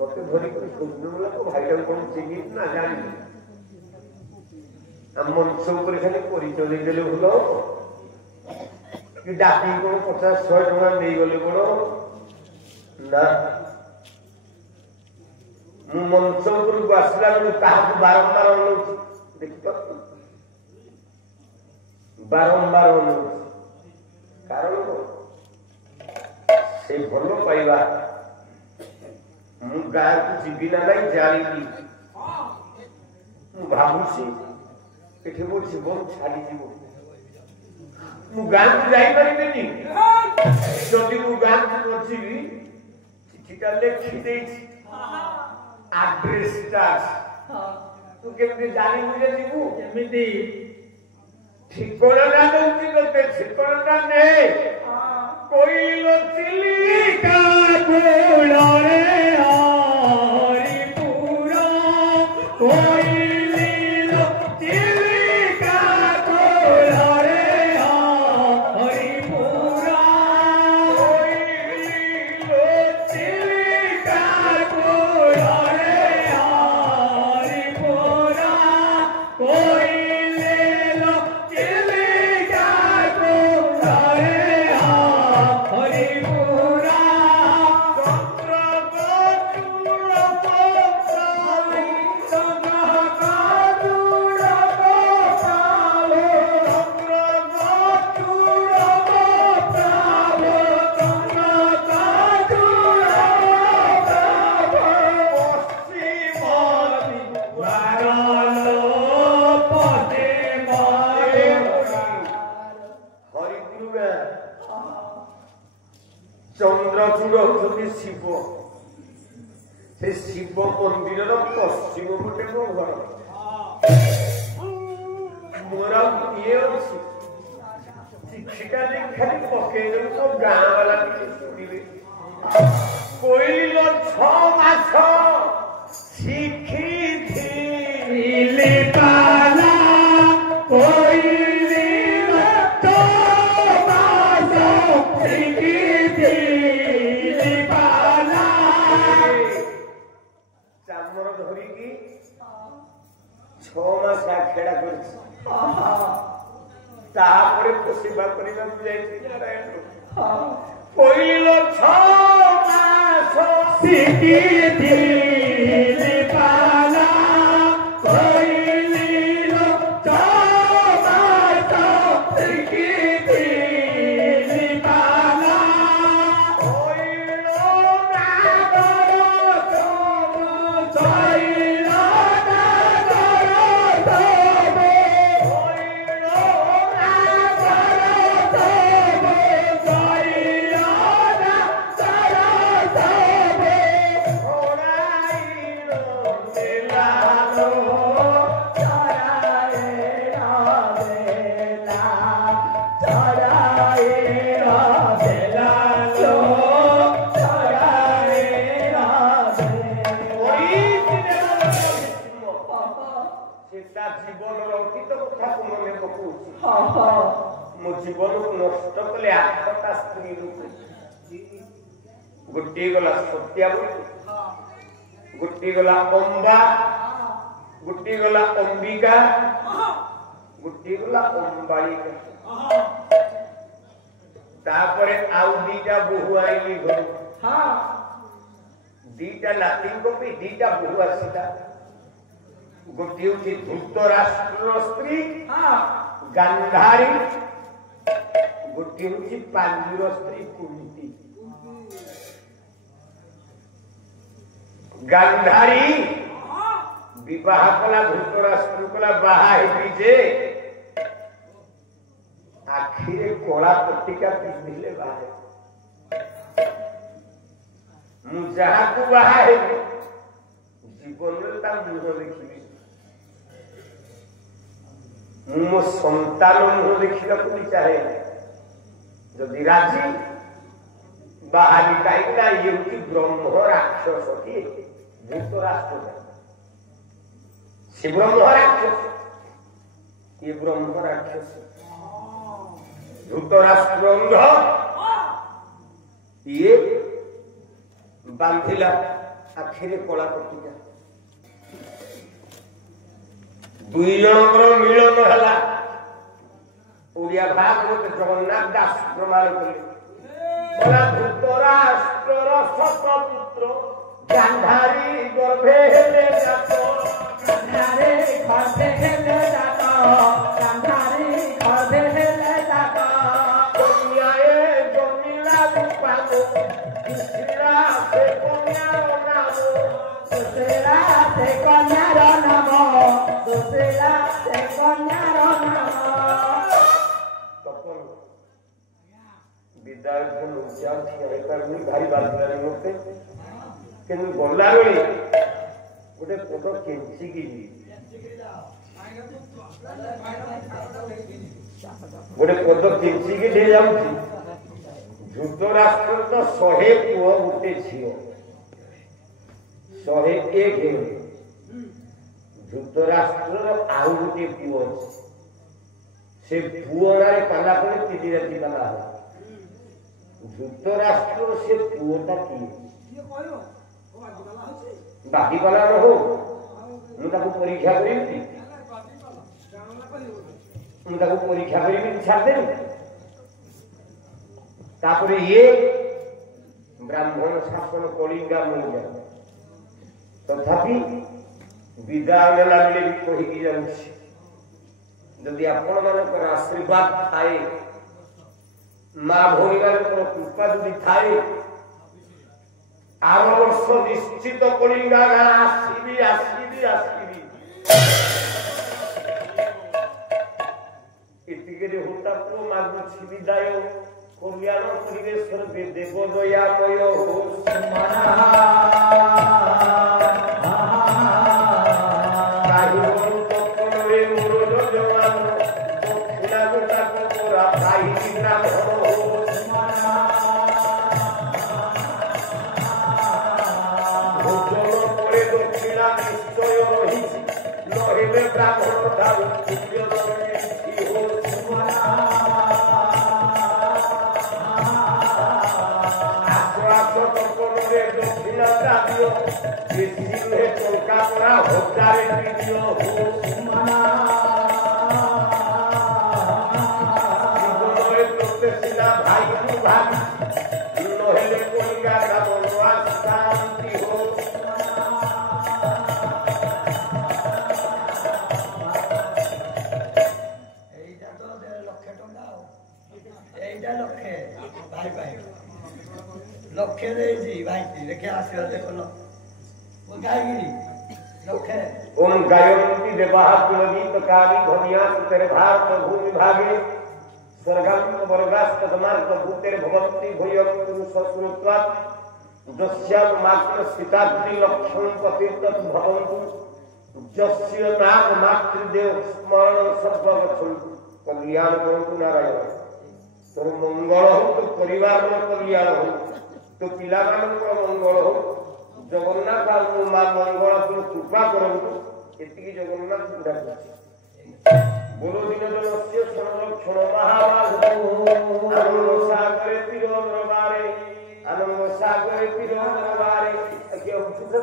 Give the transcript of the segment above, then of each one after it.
मत धरिक भाई कौन चिन्ह ना जानी मंच खाली परिचय देदेले भूल कि डाकी कौन 50-100 टका नहीं गले कौन ना मु मंच को आसला क्या बारंबार अनुच्छे देख बारंबार अनुच्छे कारण से भल पाइबा मु गाँ को जीवी ना नहीं जानी भावुसी ये मो जीवन छाड़ी जीव मु गाँ को जापरि जदि मु गाँ को नजीबी चिठीटा लिखी आड्रेसटा तू केमती जानू जे जीवु केमती ठिकाना दउची तते ठिकाना ने कोई चिलिका गोल रे हरिपुरा कोई शिव से शिव मंदिर पश्चिम पटे मो घर मोर ये चिठीटा खाली पकई तो गाँ वाला शुणे कोईल 6 मास शिखी पाला धरिकी 6 मास खेड़ा कर सेवा करने नारायण कोईल 6 मास पाला मो जीवन को नष्ट कले 8टा स्त्री गोटे गला सत्यावती गोटे गला अंबा गोटे गला अंबिका गोटे गला अंबालिका तापरे आउ 2टा बहु आईली घर हां 2टा नाती को भी 2टा बहु आसीता गोटे होची धृतराष्ट्र स्त्री हां गांधारी गोटे होची पांडुर स्त्री कुंती गांधारी विवाह कला धृतराष्ट्र कला बाहा जे आखिरे कोला पट्टिका पिंधिले बाहे मु जहा को बाहा जीवन ता मुह देखिबी मो संतान मुह देखा चाहे जदि राजी बाहरी कहीं ये ब्रह्म राक्षस कि धृतराष्ट्र से ब्रह्म राक्षस ये ब्रह्म राक्षस धृतराष्ट्र ये बांधिला आखिरे कला पटिका दुई जनकर मिलन है ओडिया भागवत जगन्नाथ दास प्रमाण कले धृतराष्ट्र शतपुत्र गांधारी गर्भे हेले जात गांधारी गर्भे हेले जात गांधारी गर्भे हेले जात कन्याए जमिला रूपालो दूसरा से कन्यार नाम दूसरा से कन्यार नाम दूसरा से कन्यार नाम विद्यार्थी भारी बात मते कि गला बेले गोटे पद केंचिकी गोटे पद केंचिकी दे जाऊँ धृतराष्ट्र तो 100 पुओ गोटे झील 101 धृतराष्ट्र आउ गोटे पुओ से पुओ पाला कर 3 राति पाला धृतराष्ट्र से पुओटा किए बाकी पाला न हो मुझे परीक्षा करी परीक्षा करी छाड़दे तापर ये ब्राह्मण शासन कलिंगा मिल जाए तथापि विदाय नेला बेले भी कहीकि जाऊँगी जदि आपण मानकर आशीर्वाद थाए माँ भौरी कृपा यदि थाए आर वर्ष निश्चित कलिंगा आसबी आसबी आसबी इतिके होता पुओ मागुछि विदाय कल्याण परिवेश्वर देव दयामय हो ओम गायत्री देवाहात्मगीतकारी ध्वनिया तेरे भारत भूमि भागे स्वर्गांत वर्गास्त मार्ग भूतेर भवन्ति भूयन्तु सस्रुत्वात् दस्यात् मात्र सीताद्रि लक्षण पतिर्तत् भवन्तु जस्य नाम मातृदेव स्मरण सर्वगच्छन्तु कल्याण करन्तु नारायण तोर मंगल हो तो परिवार कल्याण हो तो पिला मंगल हो जगन्नाथ माँ मंगल कृपा करतु ये जगन्नाथ बोलो दिन जनस्य संरक्षण आनंद सागरे तिरोदरबारे आनंद सागरे तिरोदरबारे क्या उठता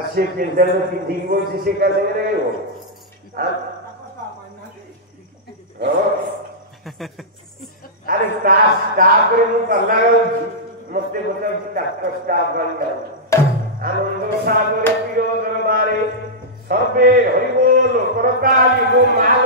अच्छे केंद्र में पिंडी वो जिसे कर रहे हो अरे स्टाफ रे मु करला मस्ते बता डाक्टर स्टाफ बन आनंद सागरे तिरोदरबारे सर्वे हरि बोल करताली गो माल